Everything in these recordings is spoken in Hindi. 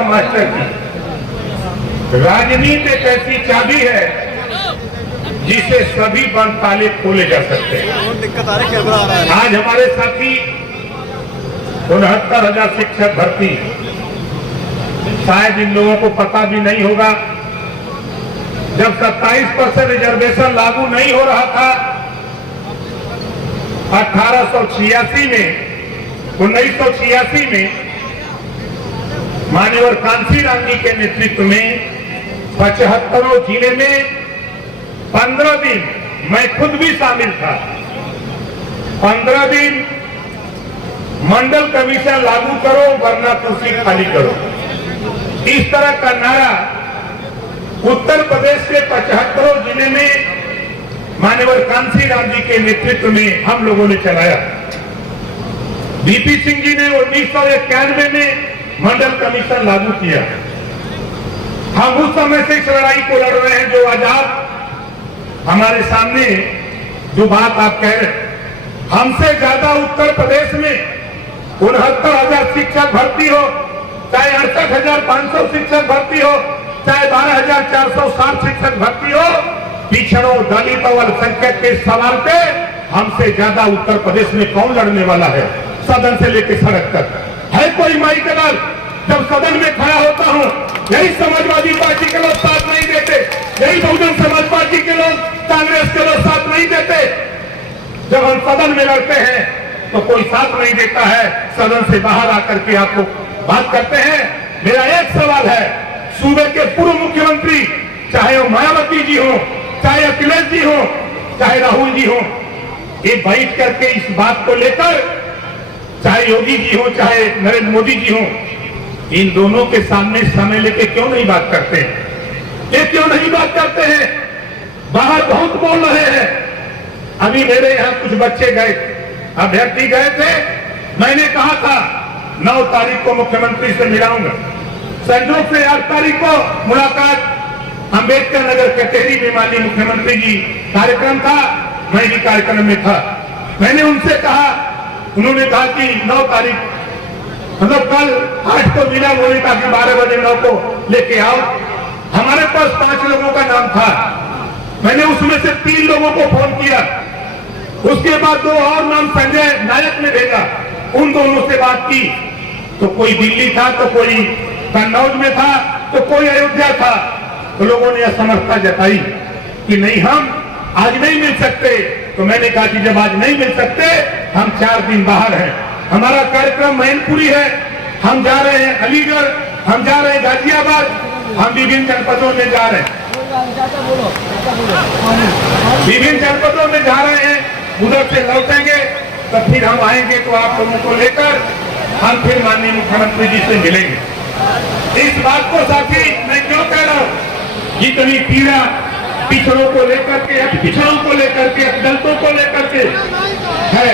का मास्टर की। राजनीति एक ऐसी चाबी है जिसे सभी बंद ताले खोले जा सकते हैं। आज हमारे साथी 69,000 शिक्षक भर्ती, शायद इन लोगों को पता भी नहीं होगा, जब 27% रिजर्वेशन लागू नहीं हो रहा था 1986 में मान्यवर कांशीराम जी के नेतृत्व में 75 जिले में 15 दिन, मैं खुद भी शामिल था, 15 दिन मंडल कमीशन लागू करो वरना कुर्सी खाली करो, इस तरह का नारा उत्तर प्रदेश के 75 जिले में मान्यवर कांशीराम जी के नेतृत्व में हम लोगों ने चलाया। बीपी सिंह जी ने 1991 में मंडल कमीशन लागू किया। हम उस समय से इस लड़ाई को लड़ रहे हैं। जो आजाद हमारे सामने जो बात आप कह रहे हैं, हमसे ज्यादा उत्तर प्रदेश में 69,000 शिक्षक भर्ती हो, चाहे 68,500 शिक्षक भर्ती हो, चाहे 12,460 शिक्षक भर्ती हो, पिछड़ों, दलित और अल्पसंख्यक के सवाल पे हमसे ज्यादा उत्तर प्रदेश में कौन लड़ने वाला है? सदन से लेकर सड़क तक है कोई माई का दल? जब सदन में खड़ा होता हूँ, यही समाजवादी पार्टी के लोग साथ नहीं देते, यही बहुजन समाज पार्टी के लोग, कांग्रेस के लोग साथ नहीं देते। जब हम सदन में लड़ते हैं तो कोई साथ नहीं देता है, सदन से बाहर आकर के आप लोग बात करते हैं। मेरा एक सवाल है, सूबे के पूर्व मुख्यमंत्री, चाहे वो मायावती जी हो, चाहे अखिलेश जी हो, चाहे राहुल जी हो, ये बैठ करके इस बात को लेकर, चाहे योगी जी हो, चाहे नरेंद्र मोदी जी हो, इन दोनों के सामने समय लेके क्यों नहीं बात करते हैं? ये क्यों नहीं बात करते हैं? बाहर बहुत बोल रहे हैं। अभी मेरे यहाँ कुछ बच्चे गए, अभ्यर्थी गए थे, मैंने कहा था 9 तारीख को मुख्यमंत्री से मिलाऊंगा। संयोग से 8 तारीख को मुलाकात अंबेडकर नगर कचहरी में माननीय मुख्यमंत्री जी कार्यक्रम था, मैं भी कार्यक्रम में था। मैंने उनसे कहा, उन्होंने कहा कि 9 तारीख मतलब कल 8 को मिला, बोले कहा कि 12 बजे 9 को लेके आओ। हमारे पास 5 लोगों का नाम था, मैंने उसमें से 3 लोगों को फोन किया, उसके बाद 2 और नाम संजय नायक ने भेजा, उन दोनों से बात की। तो कोई दिल्ली था, तो कोई कन्नौज में था, तो कोई अयोध्या था। तो लोगों ने असमर्थता जताई कि नहीं, हम आज नहीं मिल सकते। तो मैंने कहा कि जब आज नहीं मिल सकते, हम 4 दिन बाहर हैं, हमारा कार्यक्रम मैनपुरी है, हम जा रहे हैं अलीगढ़, हम जा रहे हैं गाजियाबाद, हम विभिन्न जनपदों में जा रहे हैं, विभिन्न जनपदों में जा रहे हैं, उधर से लौटेंगे तो फिर हम आएंगे, तो आप लोगों को लेकर हम फिर माननीय मुख्यमंत्री जी से मिलेंगे। इस बात को साथी मैं क्यों कह रहा हूँ? जितनी पीड़ा पिछड़ों को लेकर के, पिछड़ों को लेकर के, दलितों को लेकर के है,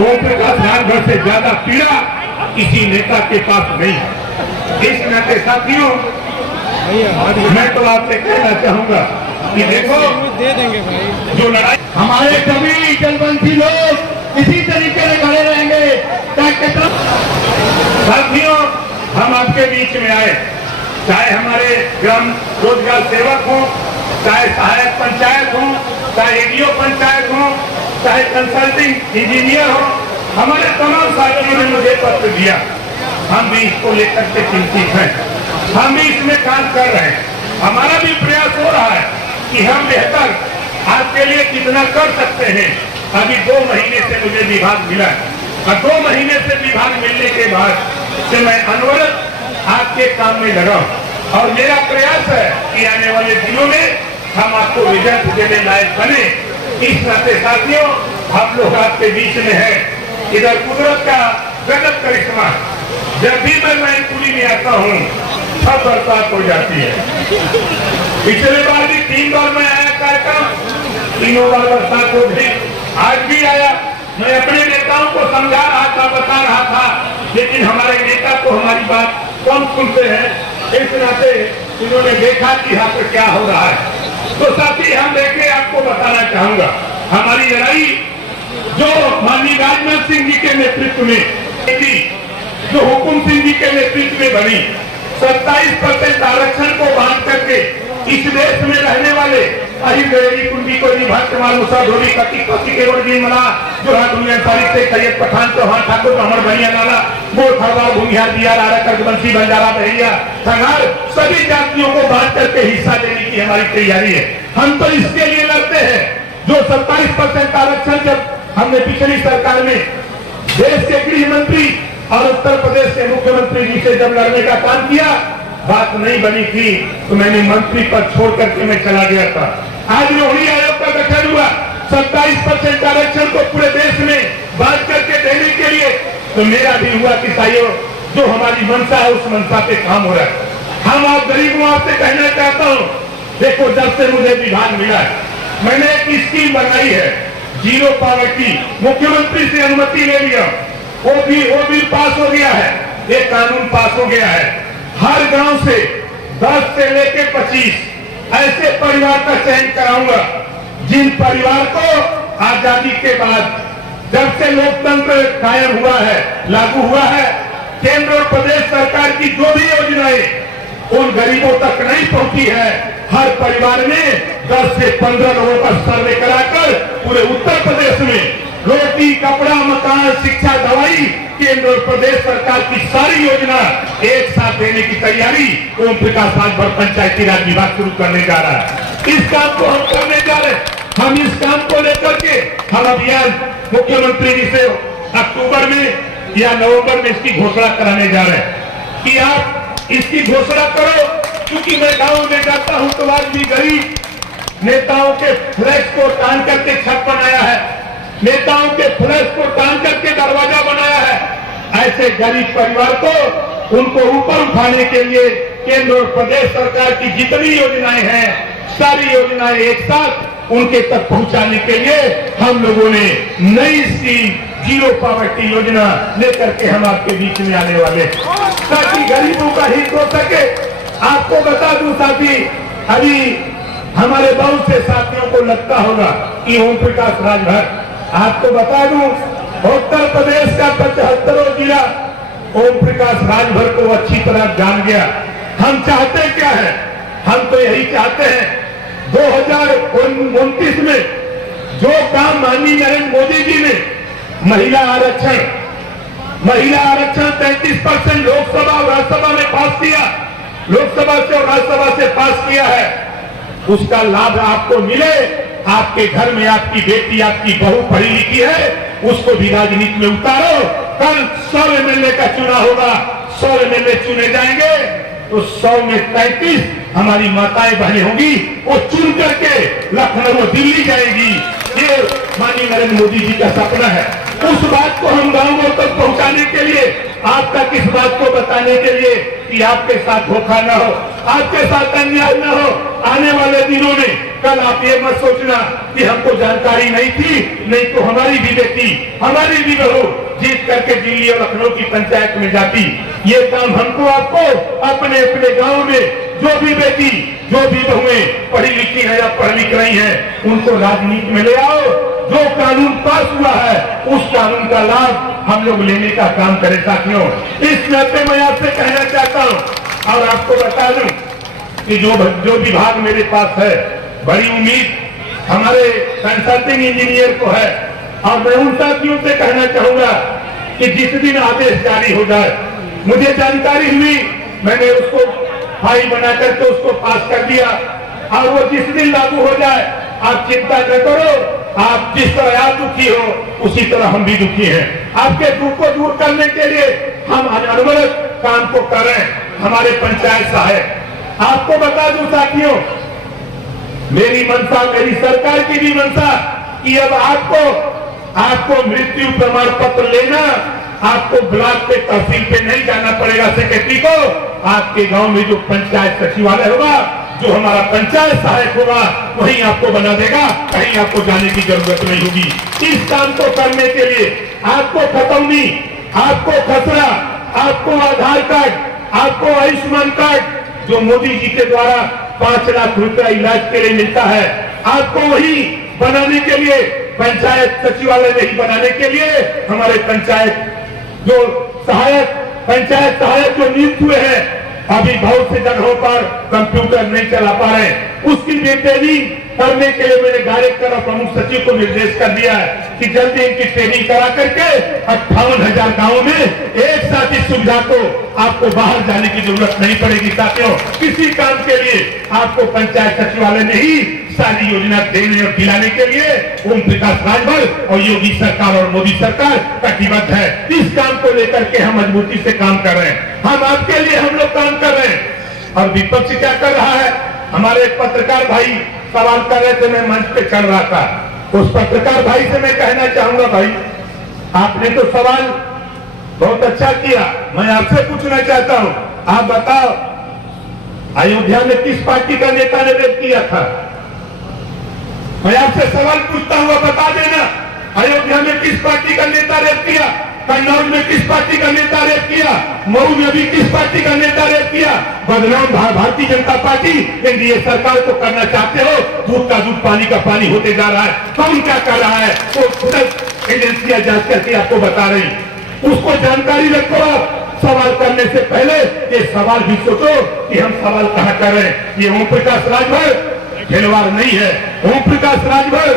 ओम प्रकाश राजभर से ज्यादा पीड़ा किसी नेता के पास नहीं है। इस नाते साथियों, मैं तो आपसे कहना चाहूंगा कि देखो, दे देंगे भाई, जो लड़ाई हमारे सभी जलबंधी लोग इसी तरीके से खड़े रहेंगे। साथियों, हम आपके बीच में आए, चाहे हमारे ग्राम रोजगार सेवक हो, चाहे सहायक पंचायत हो, चाहे एडीओ पंचायत हो, चाहे कंसल्टिंग इंजीनियर हो, हमारे तमाम साथियों ने मुझे पत्र दिया। हम भी इसको लेकर के चिंतित हैं, हम भी इसमें काम कर रहे हैं। हमारा भी प्रयास हो रहा है कि हम बेहतर आपके लिए कितना कर सकते हैं। अभी 2 महीने से मुझे विभाग मिला है, और 2 महीने से विभाग मिलने के बाद से मैं अनवरत आपके काम में लगा हूं, और मेरा प्रयास है कि आने वाले दिनों में हम आपको रिजल्ट देने लायक बने। इस नाते साथियों, हम लोग आपके बीच में है। इधर कुदरत का गजब करिश्मा, जब भी मैं मैनपुरी में आता हूँ सब बरसात हो जाती है। पिछले बार भी 3 बार मैं आया कार्यक्रम, तीनों बार बरसात हो गई। आज भी आया, मैं अपने नेताओं को समझा रहा था, बता रहा था, लेकिन हमारे नेता को हमारी बात कम सुनते हैं। इस नाते इन्होंने देखा कि यहाँ पर क्या हो रहा है। तो साथी, हम देखे आपको बताना चाहूंगा, हमारी लड़ाई जो माननीय राजनाथ सिंह जी के नेतृत्व में थी, जो हुकुम सिंह जी के नेतृत्व में बनी, 27% आरक्षण को बांध करके इस देश में रहने वाले अहिंद कुंडी को भक्त मालूसा धोबी कटी कटी के वर्गी मला जो दुनिया तारीख से सैयद पठान चौहान ठाकुर ब्राह्मण भैया नाला मोर खरवाल भूमिहार दिया रारा कर्जवंशी बंजारा बहैया संघार सभी जातियों को बांट करके हिस्सा देने की हमारी तैयारी है। हम तो इसके लिए लड़ते हैं जो 27% आरक्षण जब हमने पिछली सरकार में देश के गृह मंत्री और उत्तर प्रदेश के मुख्यमंत्री जी से जब लड़ने का काम किया, बात नहीं बनी थी तो मैंने मंत्री पद छोड़ करके मैं चला गया था। आज रोहिणी आयोग का गठन हुआ 27% आरक्षण को पूरे देश में बांट करके देने के लिए, तो मेरा भी हुआ कि साइयो जो हमारी मंशा है उस मंशा पे काम हो रहा है। हम आप गरीबों आपसे कहना चाहता हूँ, देखो जब से मुझे विभाग मिला है मैंने एक स्कीम बनाई है जीरो पॉवर्टी, मुख्यमंत्री से अनुमति ले लिया, वो भी पास हो गया है, ये कानून पास हो गया है। हर गांव से 10 से लेके 25 ऐसे परिवार का चयन कराऊंगा जिन परिवार को आजादी के बाद जब से लोकतंत्र कायम हुआ है, लागू हुआ है, केंद्र और प्रदेश सरकार की जो भी योजनाएं उन गरीबों तक नहीं पहुंची है, हर परिवार में 10 से 15 लोगों का सर्वे कराकर पूरे उत्तर प्रदेश में रोटी कपड़ा मकान शिक्षा दवाई केंद्र और प्रदेश सरकार की सारी योजना एक साथ देने की तैयारी ओम प्रकाश राजभर पंचायती राज विभाग शुरू करने जा रहा है। इस काम को हम करने जा रहे हैं। हम इस काम को लेकर के हम अभियान मुख्यमंत्री जी से अक्टूबर में या नवंबर में इसकी घोषणा कराने जा रहे हैं कि आप इसकी घोषणा करो, क्योंकि मैं गाँव में जाता हूँ तो आज भी गरीब नेताओं के फ्लैक्स को टांग करके छत बनाया है, नेताओं के फ्लैश को टांग करके दरवाजा बनाया है। ऐसे गरीब परिवार को उनको ऊपर उठाने के लिए केंद्र और प्रदेश सरकार की जितनी योजनाएं हैं सारी योजनाएं एक साथ उनके तक पहुंचाने के लिए हम लोगों ने नई स्कीम जीरो पॉवर्टी योजना लेकर के हम आपके बीच में आने वाले ताकि गरीबों का हित हो सके। आपको बता दूं साथी, अभी हमारे बहुत से साथियों को लगता होगा कि ओम प्रकाश राजभर, आपको बता दूं उत्तर प्रदेश का 75वां जिला ओम प्रकाश राजभर को अच्छी तरह जान गया। हम चाहते क्या है, हम तो यही चाहते हैं 2029 में जो काम माननीय नरेंद्र मोदी जी ने महिला आरक्षण 33% लोकसभा और राज्यसभा में पास किया, लोकसभा से और राज्यसभा से पास किया है, उसका लाभ आपको मिले। आपके घर में आपकी बेटी आपकी बहू पढ़ी लिखी है, उसको भी राजनीति में उतारो। कल 100 एमएलए का चुनाव होगा, 100 एमएलए चुने जाएंगे तो 100 में 33 हमारी माताएं बहनें होंगी, वो चुन करके लखनऊ दिल्ली जाएगी। ये माननीय नरेंद्र मोदी जी का सपना है। उस बात को हम गांवों तक पहुंचाने के लिए, आप तक इस बात को बताने के लिए कि आपके साथ धोखा न हो, आपके साथ अन्याय न हो। आने वाले दिनों में कल आप ये मत सोचना कि हमको जानकारी नहीं थी, नहीं तो हमारी भी बेटी हमारी भी बहू जीत करके दिल्ली और लखनऊ की पंचायत में जाती। ये काम हमको आपको अपने अपने गांव में जो भी बेटी जो भी बहुएं पढ़ी लिखी है या पढ़ लिख रही हैं उनको राजनीति में ले आओ। जो कानून पास हुआ है उस कानून का लाभ हम लोग लेने का काम करें। साथियों, इस नाते मैं आपसे कहना चाहता हूं और आपको बता दूं कि जो विभाग मेरे पास है, बड़ी उम्मीद हमारे कंसल्टिंग इंजीनियर को है और मैं उन साथियों से कहना चाहूंगा कि जिस दिन आदेश जारी हो जाए, मुझे जानकारी हुई, मैंने उसको फाइल बना करके उसको पास कर दिया और वो जिस दिन लागू हो जाए आप चिंता न करो। आप जिस तरह आप दुखी हो उसी तरह हम भी दुखी हैं। आपके दुख को दूर करने के लिए हम अनवरत काम को कर रहे हैं। हमारे पंचायत सहायक, आपको बता दूं साथियों, मेरी मंशा, मेरी सरकार की भी मंशा कि अब आपको मृत्यु प्रमाण पत्र लेना, आपको ब्लॉक पे तहसील पे नहीं जाना पड़ेगा सेक्रेटरी को। आपके गांव में जो पंचायत सचिवालय होगा, जो हमारा पंचायत सहायक होगा, वहीं आपको बना देगा, कहीं आपको जाने की जरूरत नहीं होगी। इस काम को करने के लिए आपको खतौनी, आपको खसरा, आपको आधार कार्ड, आपको आयुष्मान कार्ड जो मोदी जी के द्वारा 5 लाख रुपया इलाज के लिए मिलता है, आपको वही बनाने के लिए पंचायत सचिवालय में ही बनाने के लिए हमारे पंचायत जो सहायक पंचायत सहायक जो नियुक्त हुए हैं, अभी बहुत से जगहों पर कंप्यूटर नहीं चला पा रहे, उसकी ट्रेनिंग करने के लिए मैंने डायरेक्टर और प्रमुख सचिव को निर्देश कर दिया है कि जल्दी इनकी ट्रेनिंग करा करके 58,000 गांवों में एक साथ इस सुविधा को आपको बाहर जाने की जरूरत नहीं पड़ेगी। साथियों, किसी काम के लिए आपको पंचायत सचिवालय में ही सारी योजना देने और दिलाने के लिए ओम प्रकाश राजभर और योगी सरकार और मोदी सरकार कटिबद्ध है। इस काम को लेकर के हम मजबूती से काम कर रहे हैं। हम आपके लिए हम लोग काम कर रहे हैं। और विपक्ष क्या कर रहा है? हमारे एक पत्रकार भाई सवाल कर रहे थे, मैं मंच पे चढ़ रहा था। उस पत्रकार भाई से मैं कहना चाहूंगा, भाई आपने तो सवाल बहुत अच्छा किया, मैं आपसे पूछना चाहता हूं, आप बताओ अयोध्या में किस पार्टी का नेता ने रेप किया था? मैं आपसे सवाल पूछता हूं, आप बता देना। अयोध्या में किस पार्टी का नेता रेप किया? कन्नौज में किस पार्टी का नेता रेप किया? मऊ में भी किस पार्टी का नेता रेप किया? बदनाम भारतीय जनता पार्टी एनडीए सरकार को करना चाहते हो। दूध का दूध पानी का पानी होते जा रहा है। कौन क्या कर रहा है वो खुद एजेंसियां जांच करके आपको बता रही, उसको जानकारी रखो। आप सवाल करने से पहले ये सवाल भी सोचो कि हम सवाल कहां कर रहे हैं। ये ओम प्रकाश राजभर खेलवाड़ नहीं है। ओम प्रकाश राजभर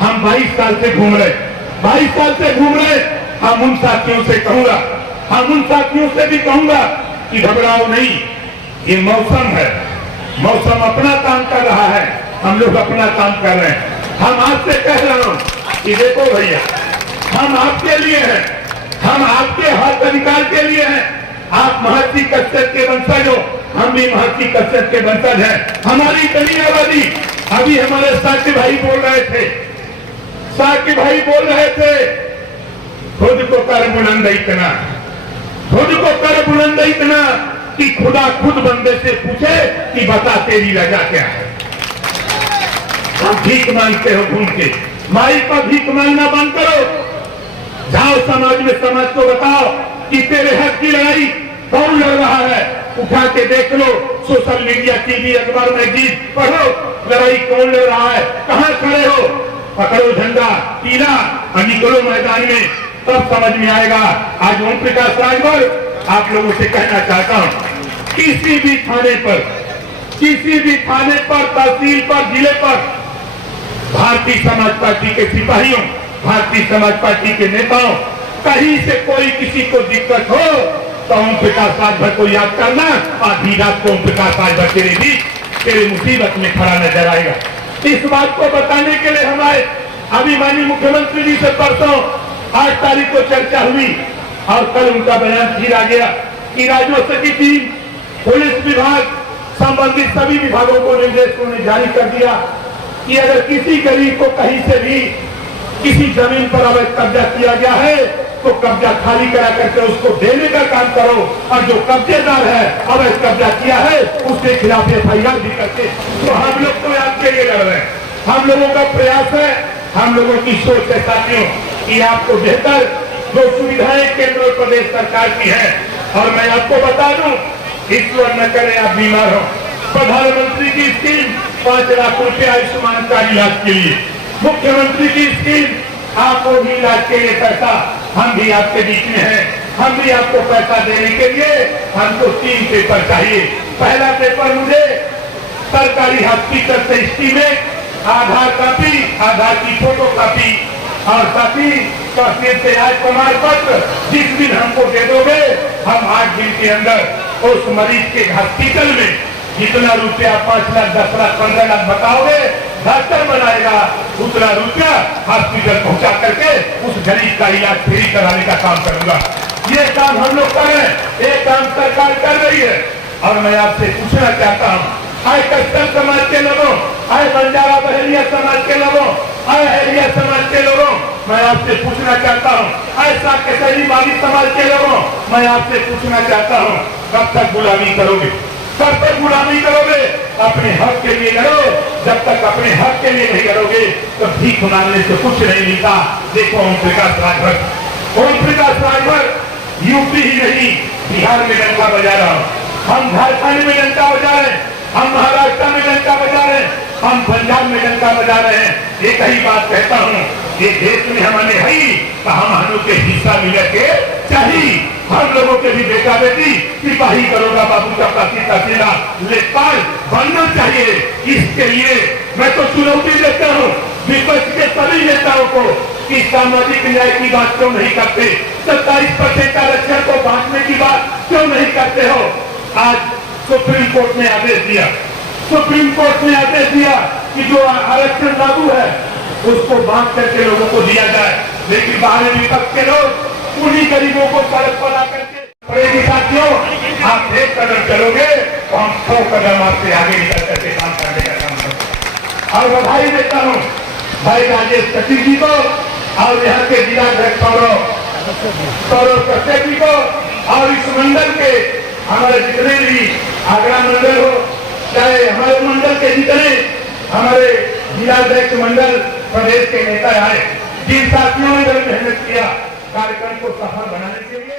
हम 22 साल से घूम रहे, 22 साल से घूम रहे। हम उन साथियों से कहूंगा, हम उन साथियों से भी कहूंगा कि घबराओ नहीं, ये मौसम है, मौसम अपना काम कर रहा है, हम लोग अपना काम कर रहे हैं। हम आपसे कह रहा हूं कि देखो भैया, हम आपके लिए हैं, हम आपके हक अधिकार के लिए हैं। आप महर्षि कश्यप के वंशज हो, हम भी महर्षि कश्यप के वंशज हैं। हमारी इतनी आबादी, अभी हमारे साथी भाई बोल रहे थे, साथी भाई बोल रहे थे, खुद को कर बुलंद इतना, खुद को कर बुलंद इतना कि खुदा खुद बंदे से पूछे कि बता तेरी रजा क्या है। आप भीख मांगते हो घूम के, माई पर भीख मांगना बंद करो। जाओ समाज में, समाज को बताओ कि तेरे हक की लड़ाई कौन लड़ रहा है। उठा के देख लो, सोशल मीडिया, टीवी, अखबार, मैगजीन पढ़ो, लड़ाई कौन लड़ रहा है, कहां खड़े हो। पकड़ो झंडा पीला और निकलो मैदान में, तब समझ में आएगा। आज ओम प्रकाश राजभर आप लोगों से कहना चाहता हूं, किसी भी थाने पर, किसी भी थाने पर, तहसील पर, जिले पर भारतीय समाज पार्टी के सिपाहियों, भारतीय समाज पार्टी के नेताओं, कहीं से कोई किसी को दिक्कत हो तो ओम प्रकाश राजभर को याद करना। आधी रात को ओम प्रकाश राजभर तेरे बीच, तेरे मुसीबत में खड़ा नजर आएगा। इस बात को बताने के लिए हमारे अभी माननीय मुख्यमंत्री जी से परसों 8 तारीख को चर्चा हुई और कल उनका बयान फिर आ गया कि राजस्व की टीम, पुलिस विभाग, संबंधित सभी विभागों को निर्देश उन्होंने जारी कर दिया कि अगर किसी गरीब को कहीं से भी किसी जमीन पर अवैध कब्जा किया गया है तो कब्जा खाली करा करके उसको देने का काम करो, और जो कब्जेदार है, अवैध कब्जा किया है, उसके खिलाफ FIR भी करके। तो हम लोग तो आपके लिए लड़ रहे हैं, हम लोगों का प्रयास है, हम लोगों की सोच है साथियों कि आपको बेहतर जो सुविधाएं केंद्र और प्रदेश सरकार की है। और मैं आपको बता दूं, ईश्वर न करे आप बीमार हो, प्रधानमंत्री की स्कीम 5 लाख रुपए आयुष्मान कार्ड इलाज के लिए, मुख्यमंत्री की स्कीम आपको भी इलाज के लिए पैसा, हम भी आपके बीच में हैं, हम भी आपको पैसा देने के लिए हमको 3 पेपर चाहिए। पहला पेपर मुझे सरकारी हॉस्पिटल से स्कीमें, आधार कॉपी, आधार की फोटो कॉपी और साथ ही तहसील से आय प्रमाण पत्र जिस दिन हमको दे दोगे, हम 8 दिन के अंदर उस मरीज के हॉस्पिटल में जितना रुपया 5 लाख, 10 लाख, 15 लाख बताओगे, डॉक्टर बनाएगा, उतना रुपया हॉस्पिटल पहुंचा करके उस गरीब का इलाज फ्री कराने का काम करूंगा। ये काम हम लोग कर रहे हैं, ये काम सरकार कर रही है। और मैं आपसे पूछना चाहता हूँ, आए कश्यप समाज के लोगों, आए बंजारा बहरिया समाज के लोगों, आए हरिया समाज के लोगों, मैं आपसे पूछना चाहता हूँ, ऐसा केसरी वाली समाज के लोगों, मैं आपसे पूछना चाहता हूँ, कब तक गुलामी करोगे, कब तक गुलामी करोगे? अपने हक के लिए लड़ो। जब तक अपने हक के लिए नहीं लड़ोगे तो भीख मांगने से कुछ नहीं मिलता। देखो ओम प्रकाश राजभर, ओम प्रकाश राजभर यूपी ही नहीं बिहार में डंका बजा रहा हूँ, हम झारखंड में डंका बजा रहे हैं, हम महाराष्ट्र में डंका बजा रहे हैं, हम पंजाब में डंका बजा रहे हैं। एक ही बात कहता हूँ, ये देश में हमारे हई तो हम के हिस्सा मिले के चाहिए। हम लोगों के भी बेटा बेटी सिपाही करोगा बाबू का तहसीलदार लेखपाल बनना चाहिए। इसके लिए मैं तो चुनौती देता हूँ विपक्ष के सभी नेताओं को कि सामाजिक न्याय की बात क्यों नहीं करते, 27% आरक्षण को बांटने की बात क्यों नहीं करते हो। आज सुप्रीम कोर्ट ने आदेश दिया, सुप्रीम कोर्ट ने आदेश दिया कि जो आरक्षण लागू है उसको बांट करके लोगों को दिया जाए, लेकिन बाहरी विपक्ष के लोग उन्हीं गरीबों को सड़क पर ला करके पड़ेगी। साथियों, आप 1 कदम चलोगे तो हम 100 कदम आपसे आगे निकल करके काम करने का काम करेंगे। और बधाई देता हूँ भाई राजेश कटिल जी को और यहाँ के जिला अध्यक्ष सौरभ कश्यप जी को और इस मंडल के हमारे जितने भी आगरा मंडल हो, चाहे हमारे मंडल के जितने हमारे जिला अध्यक्ष मंडल प्रदेश के नेता आए, जिन साथियों ने मेहनत किया कार्यक्रम को सफल बनाने के लिए।